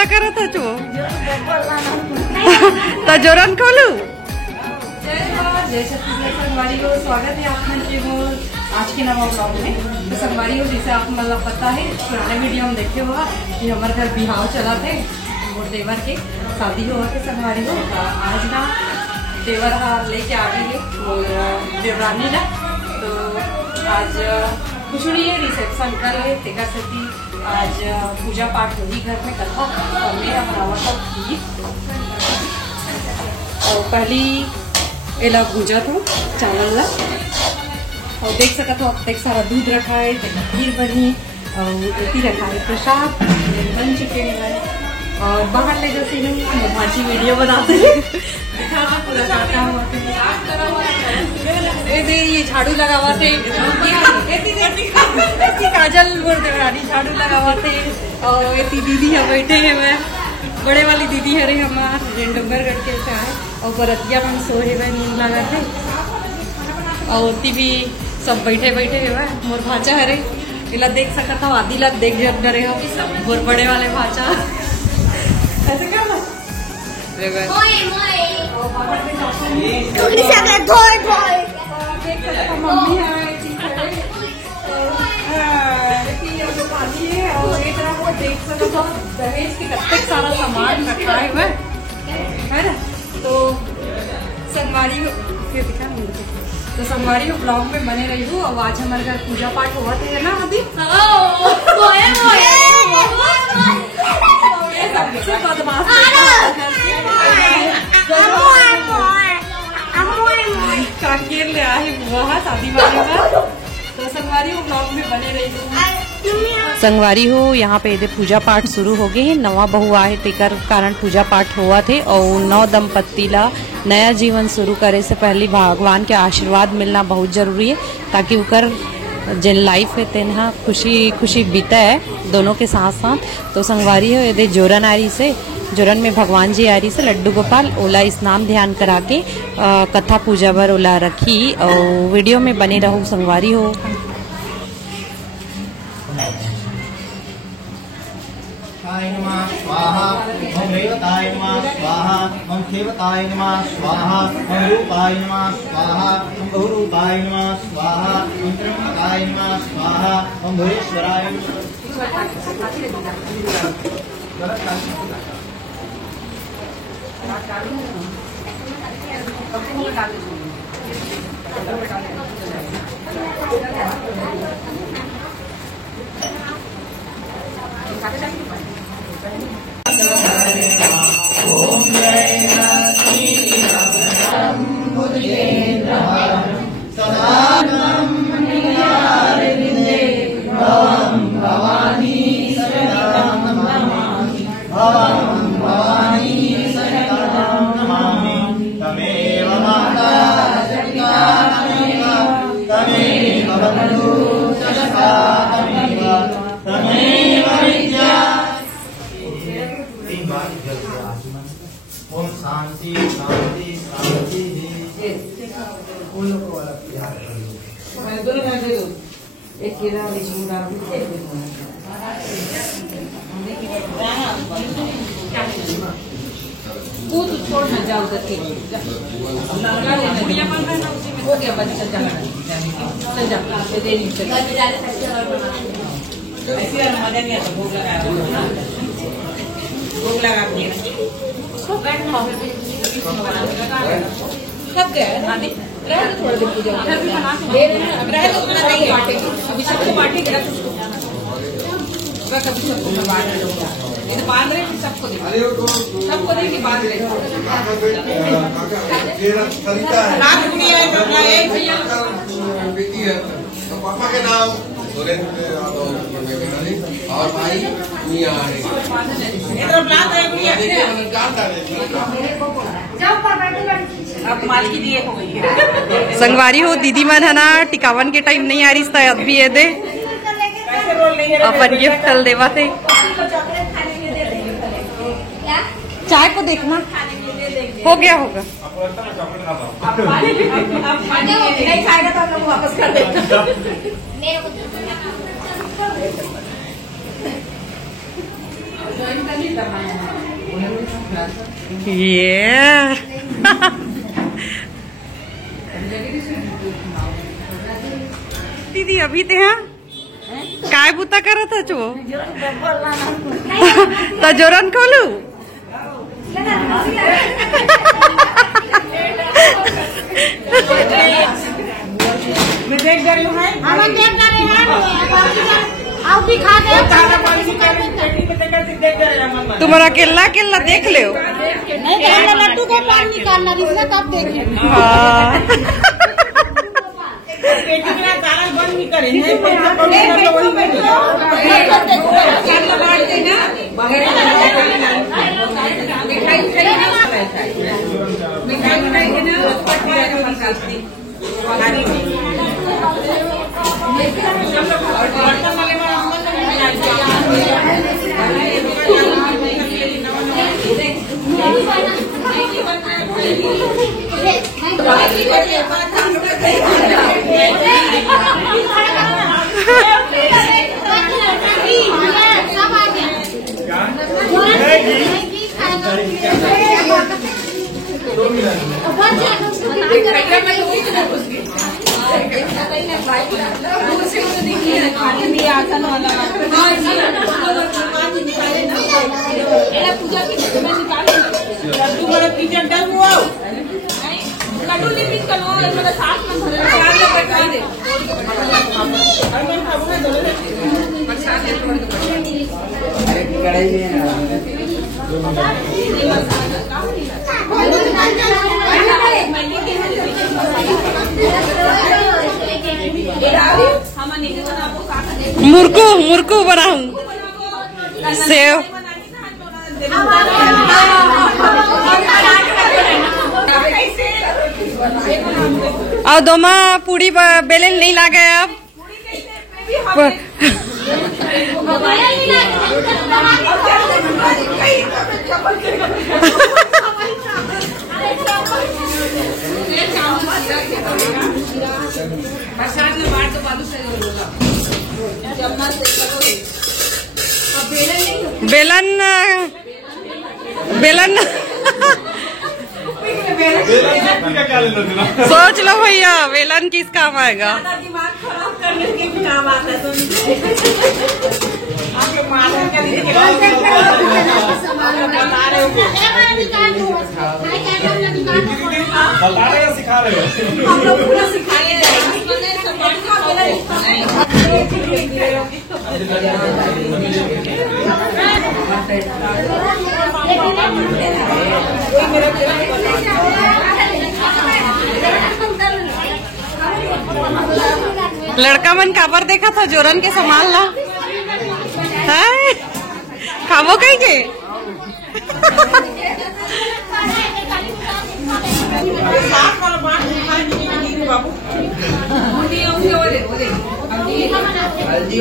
पता करो तो चो तो जोरन खोलू। जय छत्तीसगढ़ संगवारी हो, स्वागत है आप आज के नवा ब्लॉग में। तो संगवारी हो, जैसे आप मतलब पता है पुराने वीडियो में देखे होगा कि हमारे घर बिहाव चला थे, वो देवर के शादी हुआ के संगवारी हो। आज ना देवर लेके आ गई है देवरानी ना, तो आज कुछ नहीं है, रिसेप्शन कल है तेकर सती आज पूजा पाठ होगी घर में कथा और मेरा बनावा था खीर। और पहली एला भूजा था चावल ला और देख सका तो अब तक सारा दूध रखा है, खीर बनी और रोटी रखा है, प्रसाद बन चुके हैं। और बाहर ले जैसे भाजी वीडियो बनाते हैं पूरा काटा हुआ ये झाड़ू लगा हुआ थे, काजल देवरानी झाड़ू लगा हुआ थे। और ये दीदी है बैठे हैं, मैं बड़े वाली दीदी है रही हमारे डूंगरगढ़ के चाहे और बरतिया में सोहे हुए नींद लगा थे। और भी सब बैठे बैठे है मोर भाचा है रे, इला देख सकता था आदि लाख देख जब डरे हो मोर बड़े वाले भाचा ऐसे क्या ना मम्मी है और एक तरह वो देख सकते हो दहेज के कत्ते सारा सामान रखा है ना। तो संगवारी फिर दिखा तो संगवारी हो ब्लॉग में बने रही हूँ। और आज हमारे घर पूजा पाठ हुआ थे ना अभी काकेर ले आए बुआ शादी वाले का। तो संगवारी हो ब्लॉग में बने रही हूँ। संगवारी हो यहाँ पे पूजा पाठ शुरू हो गए हैं, नवा बहू आए तेकर कारण पूजा पाठ हुआ थे। और नौ दंपत्ति ला नया जीवन शुरू करे से पहले भगवान के आशीर्वाद मिलना बहुत जरूरी है, ताकि उकर जिन लाइफ है तेना खुशी खुशी बीता है दोनों के साथ साथ। तो संगवारी हो यदि जोरन आ रही से जोरन में भगवान जी आ रही से लड्डू गोपाल ओला स्नान ध्यान करा के कथा पूजा भर ओला रखी। और वीडियो में बने रहो संगवारी हो। स्वाहा ओम देवताय नमः स्वाहा ओम देवताय नमः स्वाहा ओम रूपाय नमः स्वाहा ओम बहुरूपाय नमः स्वाहा ओम त्र्यंबकाय नमः स्वाहा ओम भुवनेश्वराय ओम जय सदानम भवानी सहितं नमामि भवं भवानी सहितं नमामि तमेव माता जगता तमेव बन्धु सखा तमेव विद्या। ओम शांति शांति शांति। एक केला तू तो छोड़ ना जाओ उधर के हो गया बच्चा चल जा भोग लगा सब गया थोड़ा देर पूजा रह तो उतना नहीं बांटे अभी सबको बांटेगा कभी सबको बांट रहे बांध रहे सबको देंगे बांध रहे पापा के नाम और भाई अब मालकी दिए हो गई संगवारी हो दीदी मन है ना टिकावन के टाइम नहीं आ रही था अब भी ये दे अपन गिफ्ट कल देवा थे। चाय को देखना हो गया होगा नहीं खाएगा तो हम लोग वापस कर देंगे। ये दीदी अभी ते हैं काय बुता करत है चो तो जोरन खोलू तुम्हारा केला केला देख ले लड्डू को पान निकालना रिश्ता कब देखे बंद नहीं करेंगे मुर्कू मुर्कू बनाऊं सेव और दोमा पूरी बेलन नहीं ला गए अब बेलन बेलन सोच लो भैया बेलन किस काम आएगा दिमाग खराब करने के काम आता बता रहे हो सिखा रहे हो हम लोग पूरा सिखाए लड़का मन काबर देखा था जोरन के संभाल ला है खाबो कहीं के हल्दी